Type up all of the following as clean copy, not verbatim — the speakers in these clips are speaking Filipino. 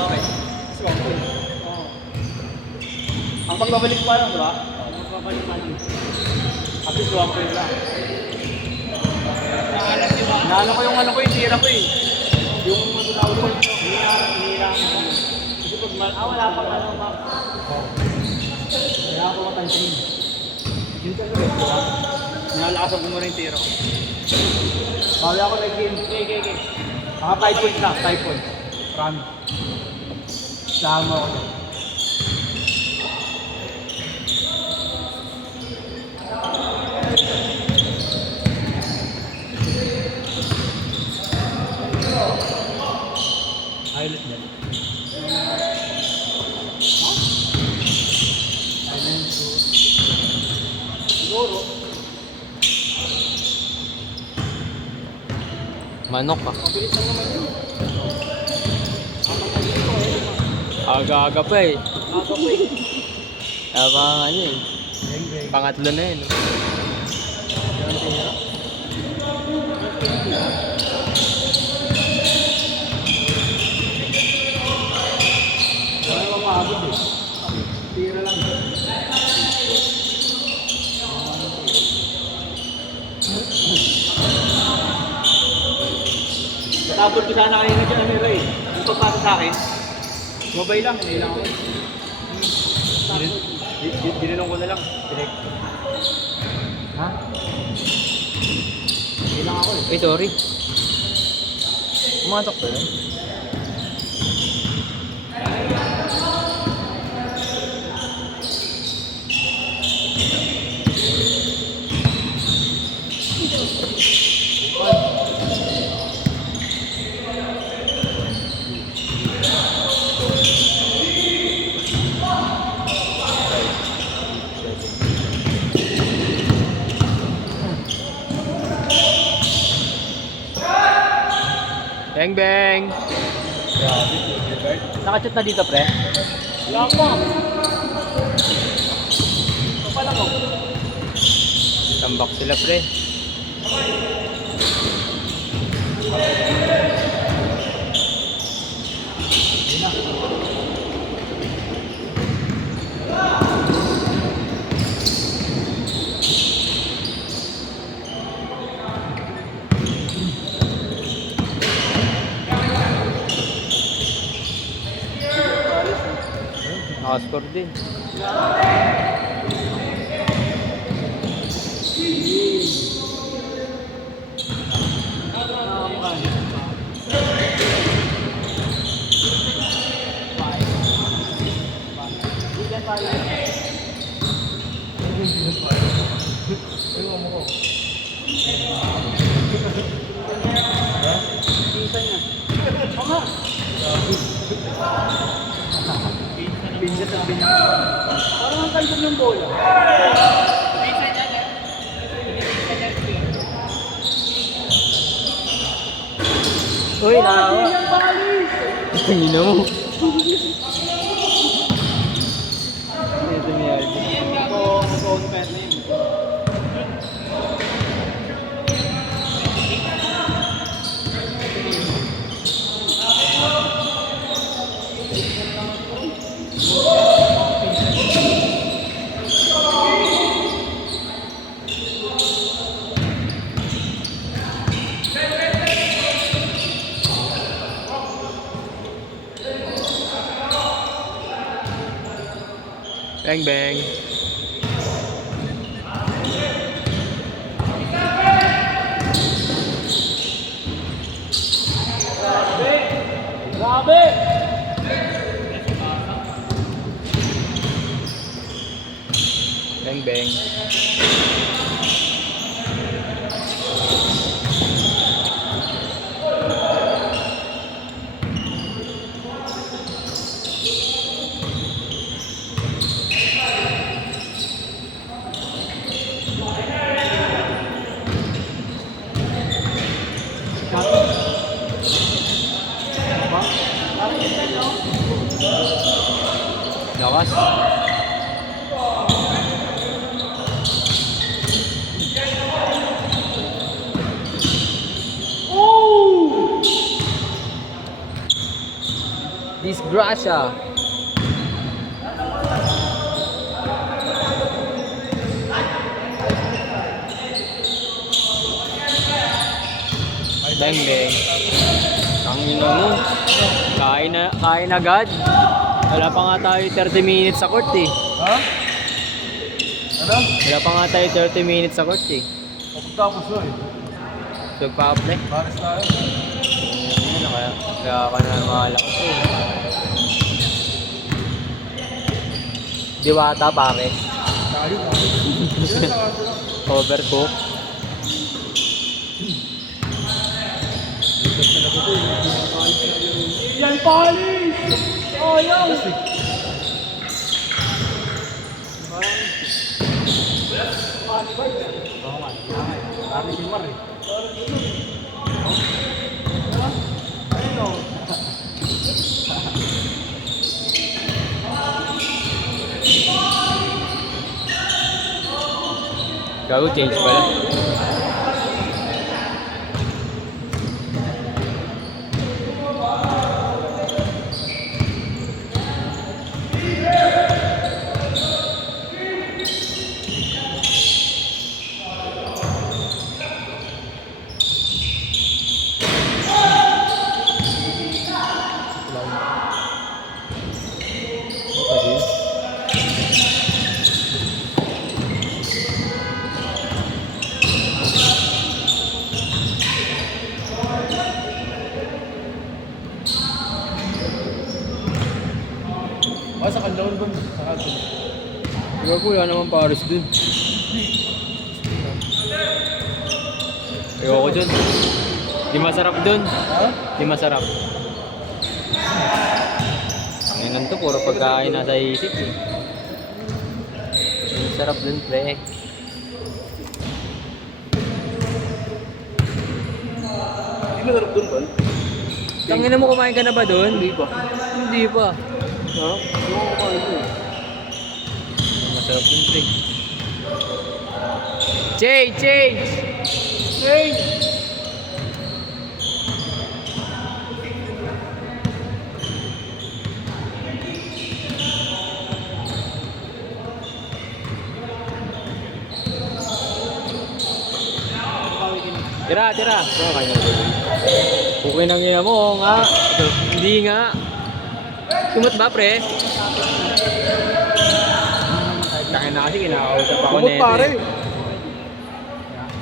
Bakit? Swampoy. Oo. Ang pagbabalik pa lang, di ba? Magbabalik pa lang. Kasi swampoy lang. Nakalat di ba? Naano ko yung ano ko, yung tira ko eh. Yung matutawag ko. Hinira. Kasi pag wala pang ano, map. Kaya ako matansin. Yun ka sabi, di ba? Nalakasan ko mo rin yung tira ko. Bawal ako nag-game. Okay. Mga 5 points na, 5 points. Promise. Sama ako. Highlight yan. Siguro. Manok ah. Mabilis lang naman yun. Aga-aga pa eh. Aga po eh. Habang ano eh. Pangatlo na yun. Wala naman maagod eh. Tira lang. Natapon ko sana kanina dyan ang Ray. Yung pagpasa sa akin, mobile lang, hindi lang ako. Ginanong ko na lang. Direct. Ha? Hindi lang ako eh. Eh, sorry. Pumatok pa lang. Bang bang! Nakachat na dito, pre? Wala pa. Kapala ko. Tambak sila pre. Nakascore din. Pinjat ang binyang. Parang ang kalbog ng bola. Uy, nakawa. Tingin mo. Ito niya. Nag-on-pet na yun. Bang bang. Grabe! Bang bang. Lakas. Di Disgrasya. Bang bang. Tangina mo. Kain agad. Wala pa nga tayo 30 minutes sa court eh. Ha? Ano? Wala pa nga tayo 30 minutes sa court eh. Pagkatapos na eh. Nagpa-apply. Pares tayo. Ano kaya ka na malakas eh. Diwata pare. Tayo. Overcook. Yan, Palis! Ayaw! Parang si Mar eh. Gago change pala. Sa kanlaon ba? Sa kanlaon. Gago wala naman pares dun. Ayoko dun. Di masarap dun. Ha? Di masarap. Ang to, puro pagkain nasa isip eh. Ang sarap dun, pre. Hindi mo narap doon ba? Tangina mo, kumain ka na ba dun? Hindi pa. Hindi pa. Ha? Hindi mo kumain ko eh. Masarap dun, pre. Change! Change! Change! Tira, tira. Okay nang ina mo, nga. Hindi nga. Kumot ba, pre? Tangin na kasi, kinakausap ako Kumot nito. pare.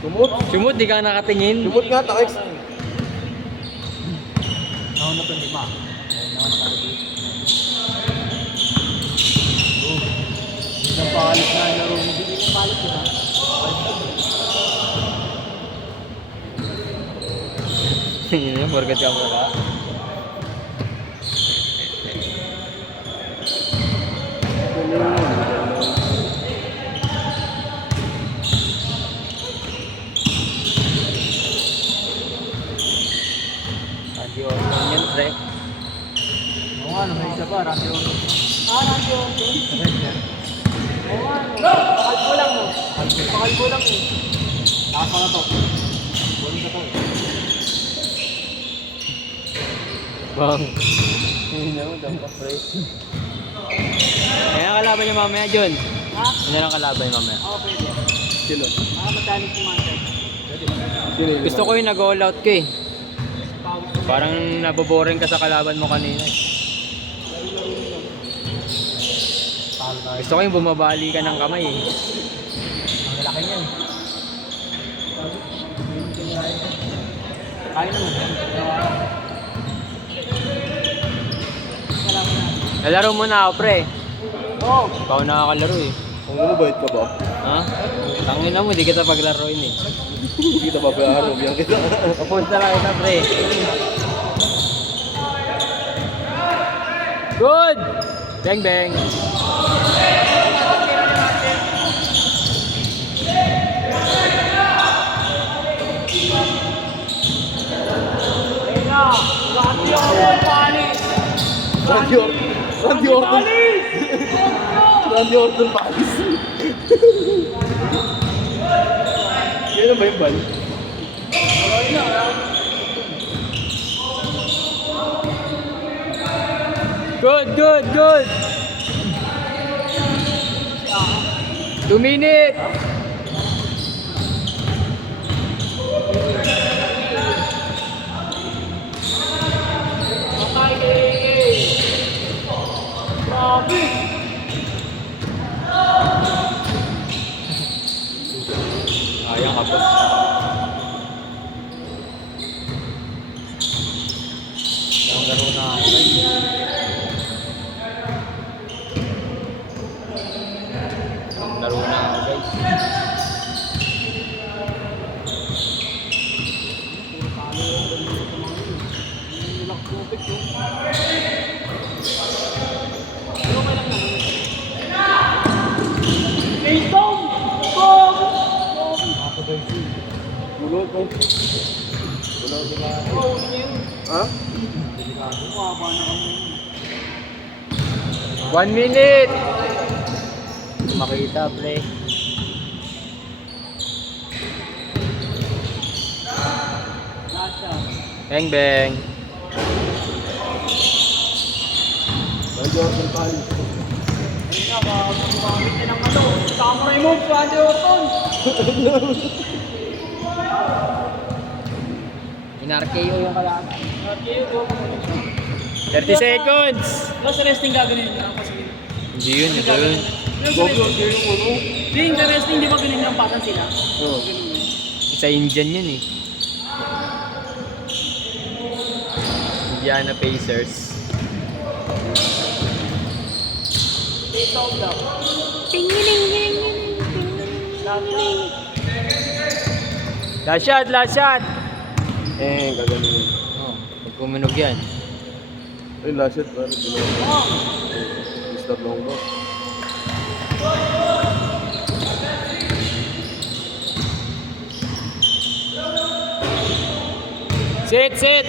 Kumot. Sumot, di ka nakatingin. Kumot nga, takix. Ako na ito, lima. Isang palis na laro. Hindi na palis yun ha. Yun yung burger ka muna. Randy Orton yun, pre. Oo nga, may isa pa. Randy Orton. Randy Orton? Oo nga, pakalbo lang mo. Pakalbo lang eh. Nasa na to. Buling ka to eh. Bang. Hindi na mo, dampak, pre. Kaya kalaban niya mamaya, John. Ha? Ano lang kalaban niya mamaya? Oo, pwede. Sino? Madali kumain. Sino yun? Gusto ko yung nag-all out ka eh. Parang naboboring ka sa kalaban mo kanina eh. Gusto ko yung bumabali ka ng kamay eh. Ang laki niyan. Kaya naman. Nalaro mo na ako, pre. Oo. Ikaw nakakalaro eh. Kung mabait ka ba? Ha? Tangin na mo, di kita paglaruin eh. Hindi kita babayaran. Biyan kita. Papunta lang kita, pre. Good! Bang bang! Randy Orton, palis! Randy Orton. Randy Orton. Randy Orton palis. Yan ba yung bal? Good, good, good. 2 minutes. Grabe. Sayang ka, boss. Ang laro na ako. Laro na ako, guys. Ha? 1 minute. Makita, pre. Bang, bang. Jordan tayo. Gumamit din ng ano. Samurai move, Randy Orton. In-RKO yung kalaban. Okay, go. 30 seconds. Last resting gagawin nyo. Hindi yun, ito yun. Hindi, yung resting, di ba ganun yung pasan sila? Oo. Sa Indian yun eh. Indiana Pacers. Take out lang. Last shot, last shot. Gaganin. Oh, pag kumunog yan. Ay, last shot. Parang ginawa. Mr. Longbo. Sit, sit.